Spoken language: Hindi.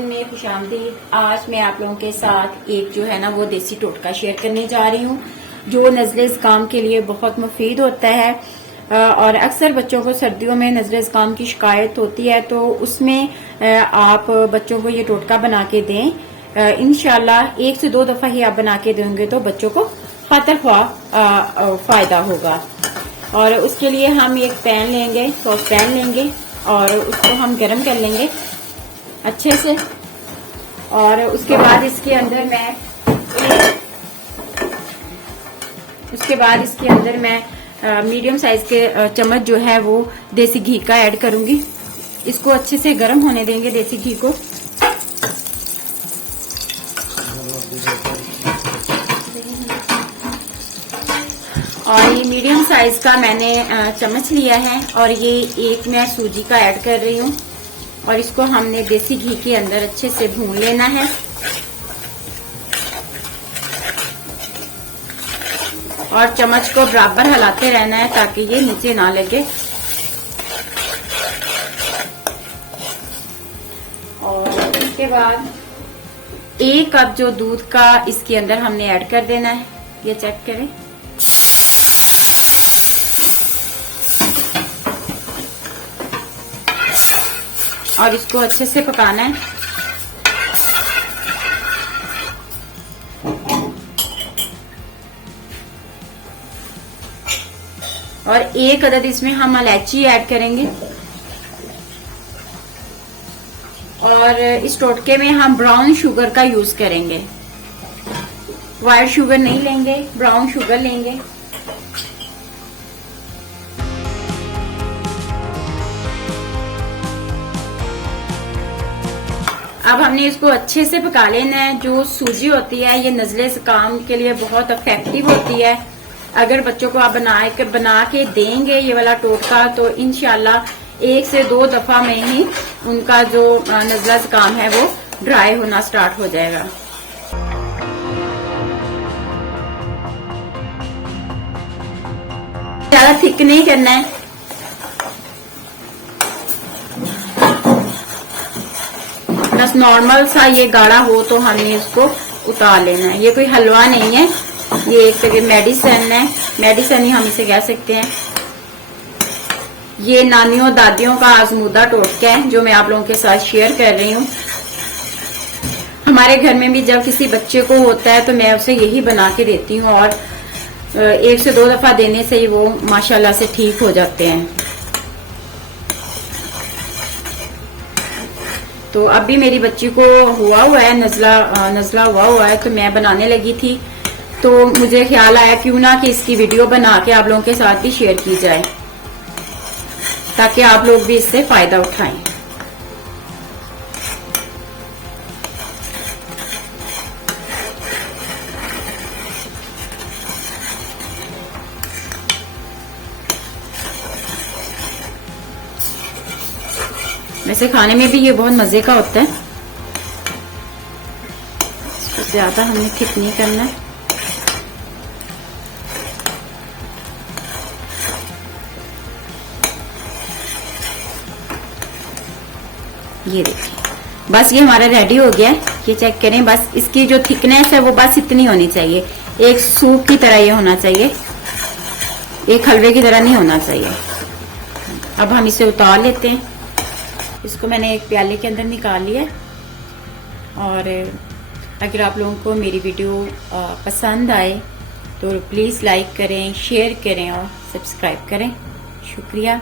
किचन में खुशामदीद। आज मैं आप लोगों के साथ एक जो है ना वो देसी टोटका शेयर करने जा रही हूँ जो नज़ले ज़ुकाम के लिए बहुत मुफीद होता है। और अक्सर बच्चों को सर्दियों में नज़ले ज़ुकाम की शिकायत होती है, तो उसमें आप बच्चों को ये टोटका बना के दें। इंशाल्लाह 1 से 2 दफा ही आप बना के देंगे तो बच्चों को खातर ख्वाह फायदा होगा। और उसके लिए हम एक पैन लेंगे, सॉस पैन लेंगे और उसको हम गर्म कर लेंगे अच्छे से। और उसके बाद इसके अंदर मैं मीडियम साइज के चम्मच जो है वो देसी घी का ऐड करूंगी। इसको अच्छे से गर्म होने देंगे देसी घी को। और ये मीडियम साइज का मैंने चम्मच लिया है और ये एक मैं सूजी का ऐड कर रही हूँ और इसको हमने देसी घी के अंदर अच्छे से भून लेना है। और चम्मच को बराबर हिलाते रहना है ताकि ये नीचे ना लगे। और इसके बाद 1 कप जो दूध का इसके अंदर हमने ऐड कर देना है। ये चेक करें। और इसको अच्छे से पकाना है। और 1 अदद इसमें हम इलायची ऐड करेंगे। और इस टोटके में हम ब्राउन शुगर का यूज करेंगे, व्हाइट शुगर नहीं लेंगे, ब्राउन शुगर लेंगे। अब हमने इसको अच्छे से पका लेना है। जो सूजी होती है ये नज़ले ज़ुकाम के लिए बहुत इफेक्टिव होती है। अगर बच्चों को आप बना के देंगे ये वाला टोटका तो इंशाल्लाह 1 से 2 दफा में ही उनका जो नज़ला ज़ुकाम है वो ड्राई होना स्टार्ट हो जाएगा। ज्यादा थिक नहीं करना है। बस नॉर्मल सा ये गाढ़ा हो तो हमने इसको उतार लेना है। ये कोई हलवा नहीं है, ये एक तरह मेडिसिन है, मेडिसिन ही हम इसे कह सकते हैं। ये नानियों दादियों का आजमूदा टोटका है जो मैं आप लोगों के साथ शेयर कर रही हूँ। हमारे घर में भी जब किसी बच्चे को होता है तो मैं उसे यही बना के देती हूँ और 1 से 2 दफा देने से ही वो माशाल्लाह से ठीक हो जाते हैं। तो अब भी मेरी बच्ची को हुआ है नज़ला हुआ है तो मैं बनाने लगी थी, तो मुझे ख्याल आया क्यों ना कि इसकी वीडियो बना के आप लोगों के साथ भी शेयर की जाए ताकि आप लोग भी इससे फायदा उठाएं। वैसे खाने में भी ये बहुत मजे का होता है। इसको ज्यादा हमने थिक नहीं करना है। ये देखिए बस ये हमारा रेडी हो गया है। ये चेक करें, बस इसकी जो थिकनेस है वो बस इतनी होनी चाहिए। एक सूप की तरह ये होना चाहिए, एक हलवे की तरह नहीं होना चाहिए। अब हम इसे उतार लेते हैं। इसको मैंने एक प्याले के अंदर निकाल लिया। और अगर आप लोगों को मेरी वीडियो पसंद आए तो प्लीज़ लाइक करें, शेयर करें और सब्सक्राइब करें। शुक्रिया।